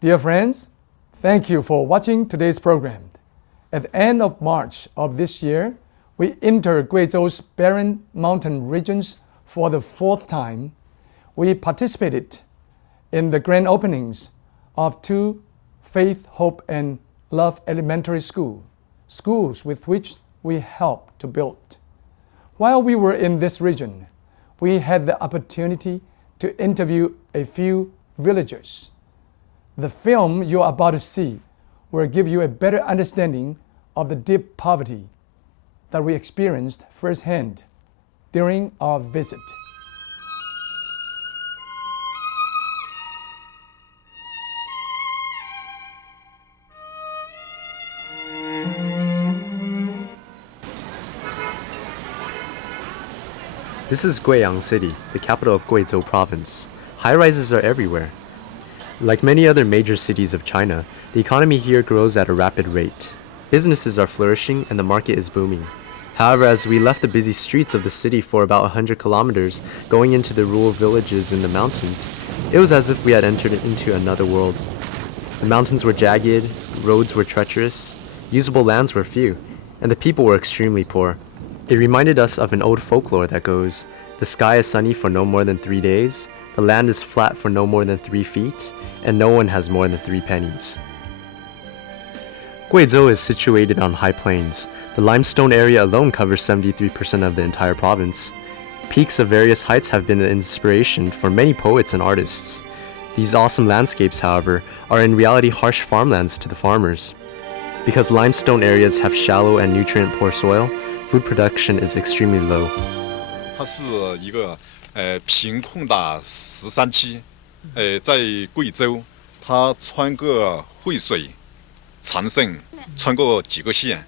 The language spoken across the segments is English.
Dear friends, thank you for watching today's program. At the end of March of this year, we entered Guizhou's barren mountain regions for the fourth time. We participated in the grand openings of two Faith, Hope, and Love Elementary schools with which we helped to build. While we were in this region, we had the opportunity to interview a few villagers. The film you are about to see will give you a better understanding of the deep poverty that we experienced firsthand during our visit. This is Guiyang City, the capital of Guizhou Province. High-rises are everywhere. Like many other major cities of China, the economy here grows at a rapid rate. Businesses are flourishing and the market is booming. However, as we left the busy streets of the city for about 100 kilometers, going into the rural villages in the mountains, it was as if we had entered into another world. The mountains were jagged, roads were treacherous, usable lands were few, and the people were extremely poor. It reminded us of an old folklore that goes, the sky is sunny for no more than 3 days, the land is flat for no more than 3 feet, and no one has more than 3 pennies. Guizhou is situated on high plains. The limestone area alone covers 73% of the entire province. Peaks of various heights have been the inspiration for many poets and artists. These awesome landscapes, however, are in reality harsh farmlands to the farmers. Because limestone areas have shallow and nutrient-poor soil, food production is extremely low. 它是一个贫困的13区，在贵州，它穿过惠水、长胜，穿过几个县，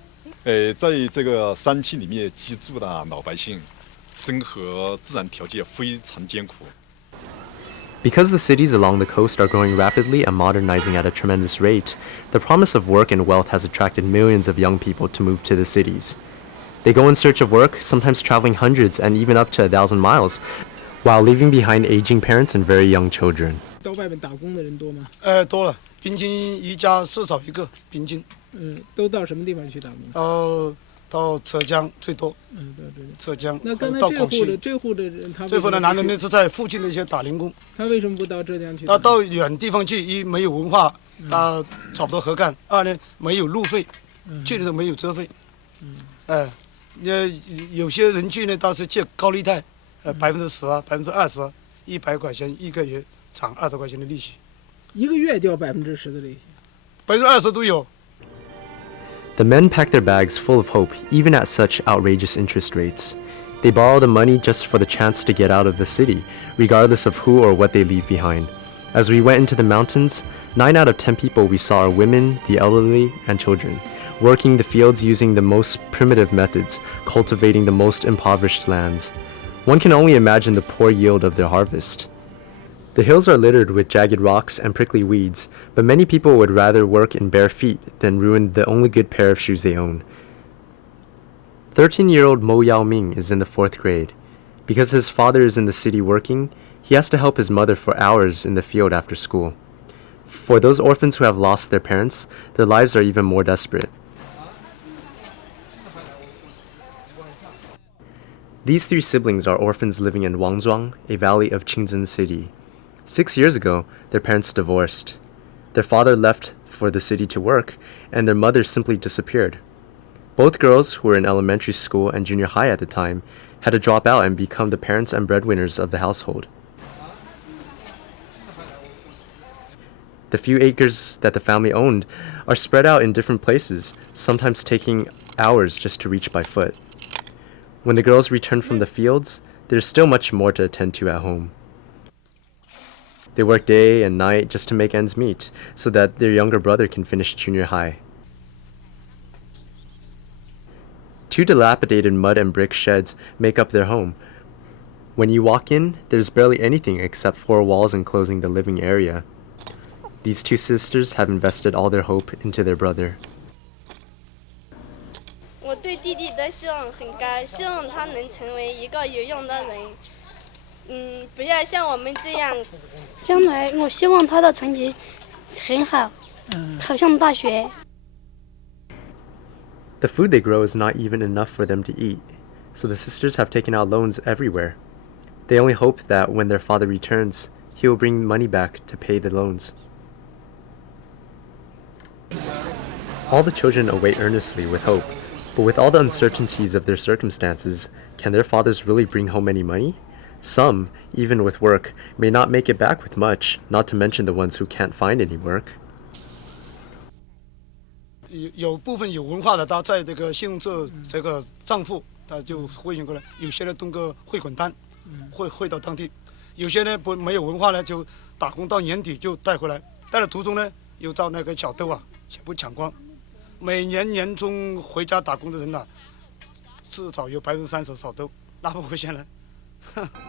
在这个山区里面居住的老百姓，生活自然条件非常艰苦。 Because the cities along the coast are growing rapidly and modernizing at a tremendous rate, the promise of work and wealth has attracted millions of young people to move to the cities. They go in search of work, sometimes traveling hundreds and even up to 1,000 miles, while leaving behind aging parents and very young children. 到外面打工的人多吗？多了，平均一家至少一个，平均。都到什么地方去打工？到浙江最多。到浙江。那刚才这户的人，他这户的男人呢是在附近的一些打零工。他为什么不到浙江去？他到远地方去，一没有文化，他找不到活干；二呢没有路费，去的时候没有车费。有些人去呢，倒是借高利贷，10%啊，20%啊，100块钱一个月，涨20块钱的利息。一个月交10%的利息？20%都有。 The men pack their bags full of hope, even at such outrageous interest rates. They borrow the money just for the chance to get out of the city, regardless of who or what they leave behind. As we went into the mountains, 9 out of 10 people we saw are women, the elderly, and children, working the fields using the most primitive methods, cultivating the most impoverished lands. One can only imagine the poor yield of their harvest. The hills are littered with jagged rocks and prickly weeds, but many people would rather work in bare feet than ruin the only good pair of shoes they own. 13-year-old Mo Yaoming is in the 4th grade. Because his father is in the city working, he has to help his mother for hours in the field after school. For those orphans who have lost their parents, their lives are even more desperate. These 3 siblings are orphans living in Wangzhuang, a valley of Qingzhen City. 6 years ago, their parents divorced. Their father left for the city to work, and their mother simply disappeared. Both girls, who were in elementary school and junior high at the time, had to drop out and become the parents and breadwinners of the household. The few acres that the family owned are spread out in different places, sometimes taking hours just to reach by foot. When the girls return from the fields, there's still much more to attend to at home. They work day and night just to make ends meet, so that their younger brother can finish junior high. 2 dilapidated mud and brick sheds make up their home. When you walk in, there's barely anything except 4 walls enclosing the living area. These 2 sisters have invested all their hope into their brother. 我对弟弟的希望很高，希望他能成为一个有用的人，不要像我们这样。将来我希望他的成绩很好，考上大学。 The food they grow is not even enough for them to eat, so the sisters have taken out loans everywhere. They only hope that when their father returns, he will bring money back to pay the loans. All the children await earnestly with hope, but with all the uncertainties of their circumstances, can their fathers really bring home any money? Some, even with work, may not make it back with much, not to mention the ones who can't find any work. 有部分有文化的，他在这个信用这个账户，他就汇进过来。有些呢通过汇款单，汇到当地；有些呢没有文化呢，就打工到年底就带回来。带的途中呢，又遭那个小偷啊全部抢光。每年年终回家打工的人呐、至少有30%小偷拿不回钱来。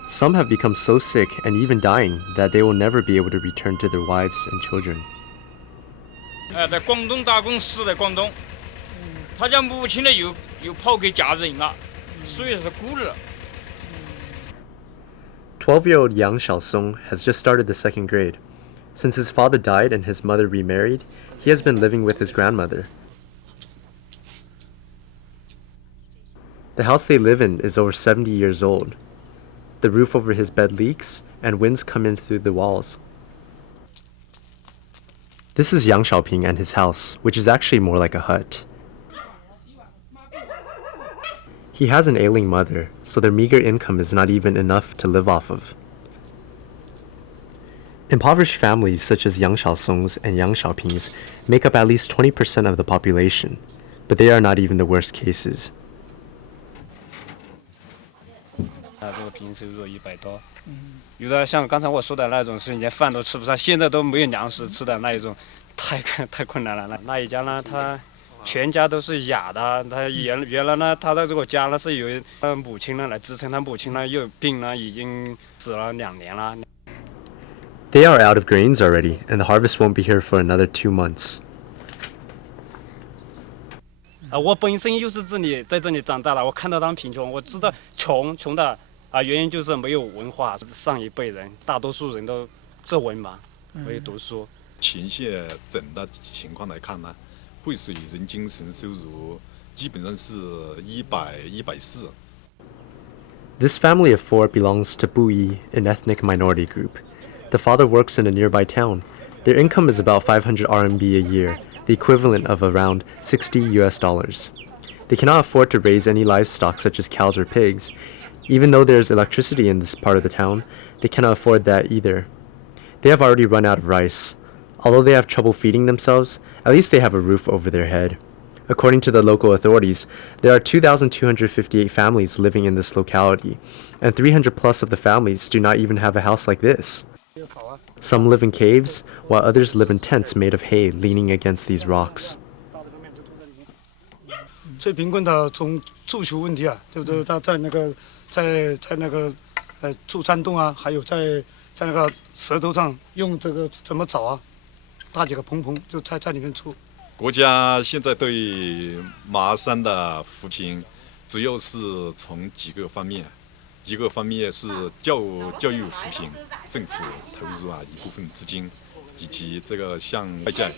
Some have become so sick and even dying that they will never be able to return to their wives and children. 在广东打工死在广东，他家母亲呢又跑给嫁人了，所以是孤儿。12-year-old Yang Xiaosong has just started the 2nd grade. Since his father died and his mother remarried, he has been living with his grandmother. The house they live in is over 70 years old. The roof over his bed leaks, and winds come in through the walls. This is Yang Xiaoping and his house, which is actually more like a hut. He has an ailing mother, so their meager income is not even enough to live off of. Impoverished families such as Yang Xiaosong's and Yang Xiaoping's make up at least 20% of the population, but they are not even the worst cases. 这个平时如100多，有的像刚才我说的那种是连饭都吃不上，现在都没有粮食吃的那一种，太困难了。那一家呢，他全家都是哑的，他原来呢，他的这个家呢是由母亲呢来支撑，他母亲呢又病了，已经死了2年了。They are out of grains already, and the harvest won't be here for another 2 months. 我本身又是在这里长大的，我看到他们贫穷，我知道穷的原因就是没有文化，上一辈人大多数人都是文盲，没有读书。前线整的情况来看呢，惠水人均收入基本上是140。This family of 4 belongs to Buyi, an ethnic minority group. The father works in a nearby town. Their income is about 500 RMB a year, the equivalent of around $60 US. They cannot afford to raise any livestock such as cows or pigs. Even though there is electricity in this part of the town, they cannot afford that either. They have already run out of rice. Although they have trouble feeding themselves, at least they have a roof over their head. According to the local authorities, there are 2,258 families living in this locality, and 300 plus of the families do not even have a house like this. Some live in caves, while others live in tents made of hay leaning against these rocks. 最贫困的从住宿问题啊，就是他在那个住山洞啊，还有在那个石头上用这个怎么找啊，搭几个棚就在里面住。国家现在对麻山的扶贫，主要是从几个方面。一个方面是教育扶贫，政府投入一部分资金，以及这个向外界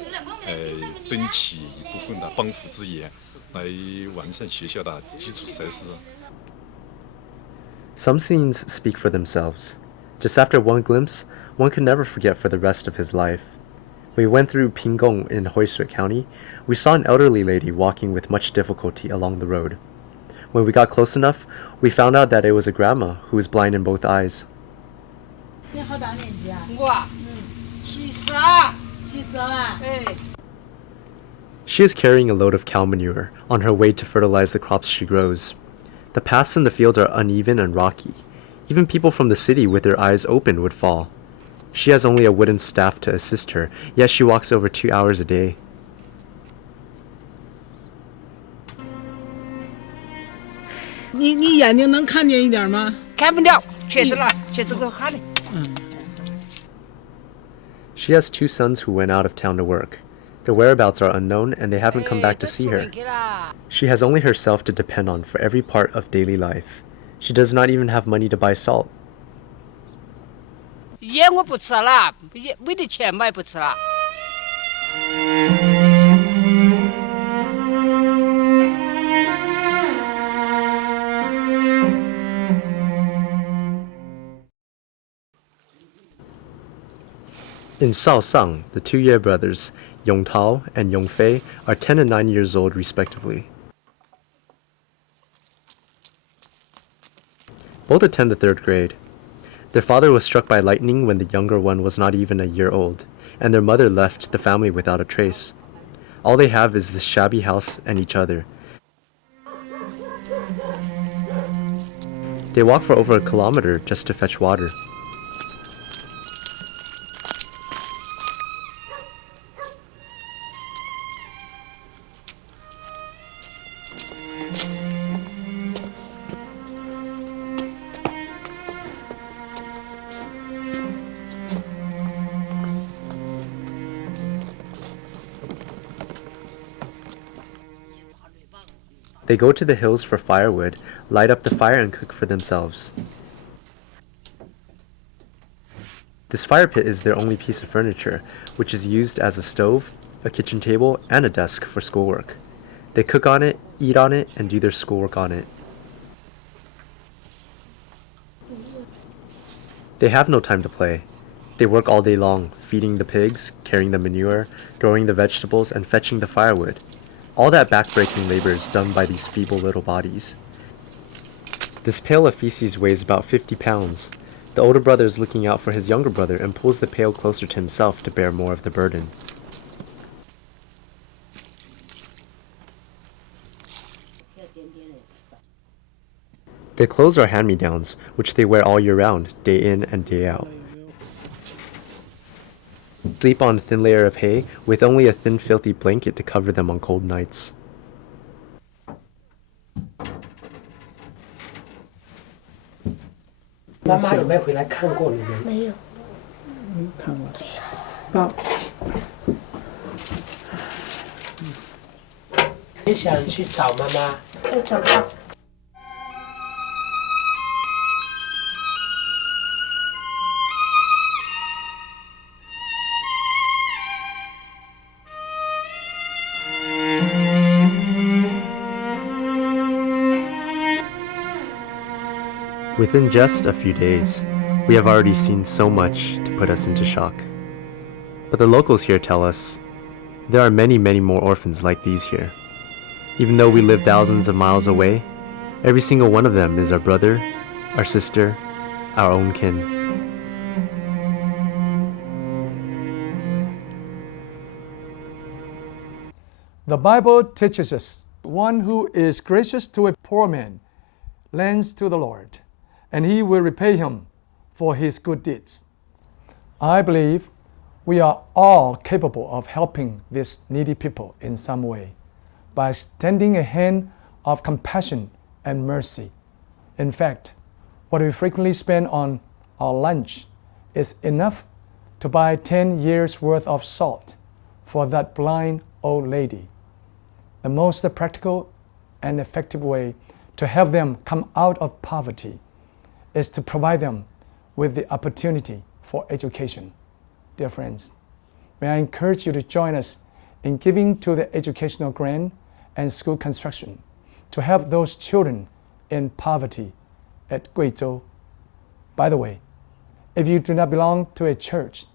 争取一部分的帮扶资源，来完善学校的基础设施。Some scenes speak for themselves. Just after one glimpse, one could never forget for the rest of his life. When we went through Pinggong in Huishui County, we saw an elderly lady walking with much difficulty along the road. When we got close enough, we found out that it was a grandma who was blind in both eyes. 你好大年纪啊？我72了。She is carrying a load of cow manure on her way to fertilize the crops she grows. The paths in the fields are uneven and rocky. Even people from the city with their eyes open would fall. She has only a wooden staff to assist her, yet she walks over 2 hours a day. 你眼睛能看见一点吗？看不了，确实够哈的。She has 2 sons who went out of town to work. Their whereabouts are unknown and they haven't come back to see her. She has only herself to depend on for every part of daily life. She does not even have money to buy salt. 盐我不吃了，没得钱买不吃了。In Shaosang, the two-year brothers, Yongtao and Yongfei, are 10 and 9 years old respectively. Both attend the 3rd grade. Their father was struck by lightning when the younger one was not even a year old, and their mother left the family without a trace. All they have is this shabby house and each other. They walk for over a kilometer just to fetch water. They go to the hills for firewood, light up the fire and cook for themselves. This fire pit is their only piece of furniture, which is used as a stove, a kitchen table, and a desk for schoolwork. They cook on it, eat on it, and do their schoolwork on it. They have no time to play. They work all day long, feeding the pigs, carrying the manure, growing the vegetables, and fetching the firewood. All that back-breaking labor is done by these feeble little bodies. This pail of feces weighs about 50 pounds. The older brother is looking out for his younger brother and pulls the pail closer to himself to bear more of the burden. Their clothes are hand-me-downs, which they wear all year round, day in and day out. Sleep on a thin layer of hay with only a thin filthy blanket to cover them on cold nights. 妈妈有没有回来看过你们？没有。看过。爸，你想去找妈妈？不找到。Within just a few days, we have already seen so much to put us into shock. But the locals here tell us there are many, many more orphans like these here. Even though we live thousands of miles away, every single one of them is our brother, our sister, our own kin. The Bible teaches us, one who is gracious to a poor man lends to the Lord, and he will repay him for his good deeds. I believe we are all capable of helping these needy people in some way by extending a hand of compassion and mercy. In fact, what we frequently spend on our lunch is enough to buy 10 years' worth of salt for that blind old lady. The most practical and effective way to help them come out of poverty is to provide them with the opportunity for education. Dear friends, may I encourage you to join us in giving to the educational grant and school construction to help those children in poverty at Guizhou. By the way, if you do not belong to a church,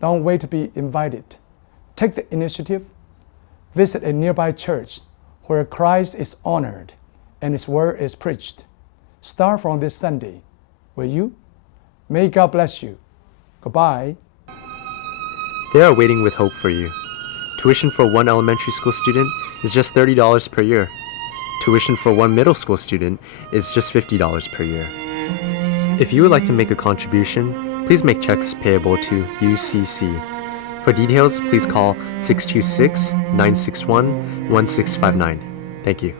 don't wait to be invited. Take the initiative, visit a nearby church where Christ is honored and His word is preached. Start from this Sunday, will you? May God bless you. Goodbye. They are waiting with hope for you. Tuition for one elementary school student is just $30 per year. Tuition for one middle school student is just $50 per year. If you would like to make a contribution, please make checks payable to UCC. For details, please call 626-961-1659. Thank you.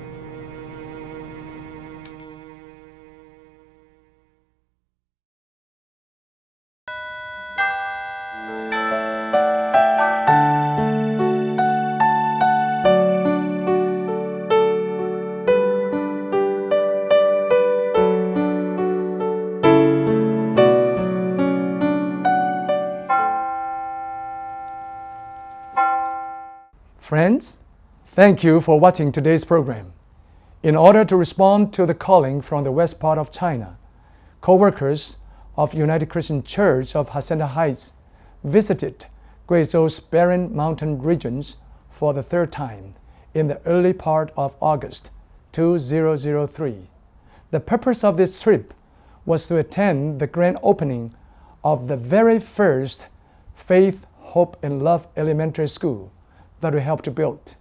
Friends, thank you for watching today's program. In order to respond to the calling from the west part of China, co-workers of United Christian Church of Hacienda Heights visited Guizhou's barren mountain regions for the third time in the early part of August 2003. The purpose of this trip was to attend the grand opening of the very first Faith, Hope, and Love Elementary School that we helped to build.